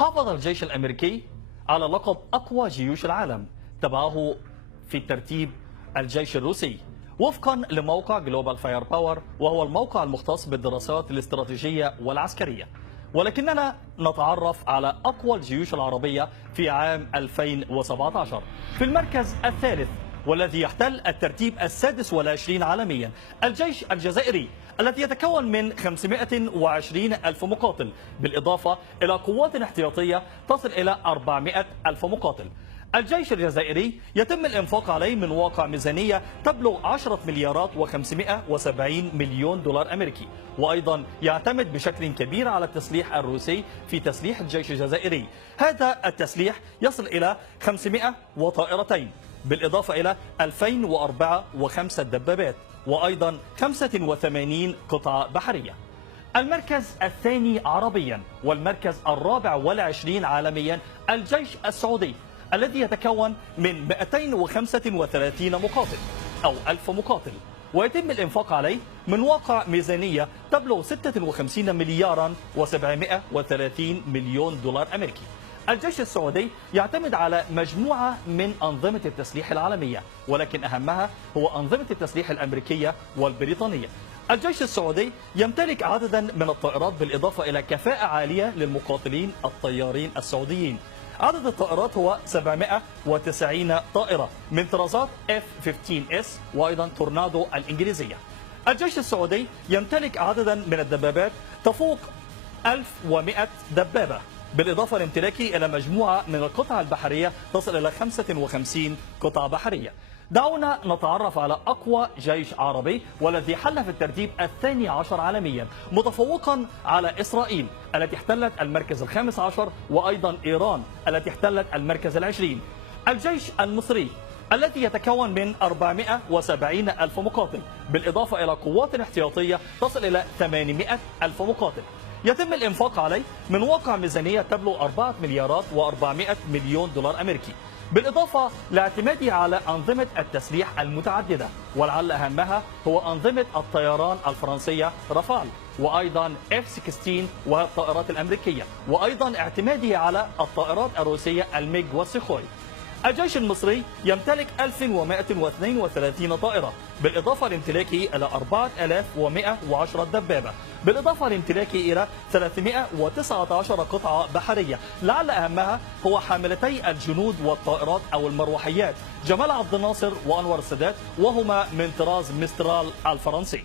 حافظ الجيش الأمريكي على لقب أقوى جيوش العالم، تبعه في الترتيب الجيش الروسي وفقا لموقع جلوبال فاير باور، وهو الموقع المختص بالدراسات الاستراتيجية والعسكرية. ولكننا نتعرف على أقوى الجيوش العربية في عام 2017 في المركز الثالث، والذي يحتل الترتيب السادس والعشرين عالميا، الجيش الجزائري الذي يتكون من 520 ألف مقاتل، بالإضافة إلى قوات احتياطية تصل إلى 400 ألف مقاتل. الجيش الجزائري يتم الإنفاق عليه من واقع ميزانية تبلغ 10 مليارات و570 مليون دولار أمريكي، وأيضا يعتمد بشكل كبير على التسليح الروسي في تسليح الجيش الجزائري. هذا التسليح يصل إلى 500 وطائرتين، بالإضافة إلى 2004 و5 دبابات، وأيضا 85 قطعة بحرية. المركز الثاني عربيا والمركز الرابع والعشرين عالميا الجيش السعودي، الذي يتكون من 235 مقاتل أو 1000 مقاتل، ويتم الإنفاق عليه من واقع ميزانية تبلغ 56 مليارا و730 مليون دولار أمريكي. الجيش السعودي يعتمد على مجموعة من أنظمة التسليح العالمية، ولكن أهمها هو أنظمة التسليح الأمريكية والبريطانية. الجيش السعودي يمتلك عددا من الطائرات، بالإضافة إلى كفاءة عالية للمقاتلين الطيارين السعوديين. عدد الطائرات هو 790 طائرة من طرازات F-15S وأيضا تورنادو الإنجليزية. الجيش السعودي يمتلك عددا من الدبابات تفوق 1100 دبابة، بالإضافة لامتلاكه إلى مجموعة من القطع البحرية تصل إلى 55 قطعة بحرية. دعونا نتعرف على أقوى جيش عربي، والذي حل في الترتيب الثاني عشر عالميا، متفوقا على إسرائيل التي احتلت المركز الخامس عشر، وأيضا إيران التي احتلت المركز العشرين. الجيش المصري الذي يتكون من 470 ألف مقاتل، بالإضافة إلى قوات احتياطية تصل إلى 800 ألف مقاتل، يتم الإنفاق عليه من واقع ميزانية تبلغ 4 مليارات و400 مليون دولار أمريكي، بالإضافة لاعتماده على أنظمة التسليح المتعددة، ولعل أهمها هو أنظمة الطيران الفرنسية رافال، وأيضا F-16 وهي الطائرات الأمريكية، وأيضا اعتماده على الطائرات الروسية الميج والسخوي. الجيش المصري يمتلك 1132 طائرة، بالإضافة لامتلاكه إلى 4110 دبابة، بالإضافة لامتلاكه إلى 319 قطعة بحرية، لعل أهمها هو حاملتي الجنود والطائرات أو المروحيات جمال عبد الناصر وأنور السادات، وهما من طراز مسترال الفرنسي.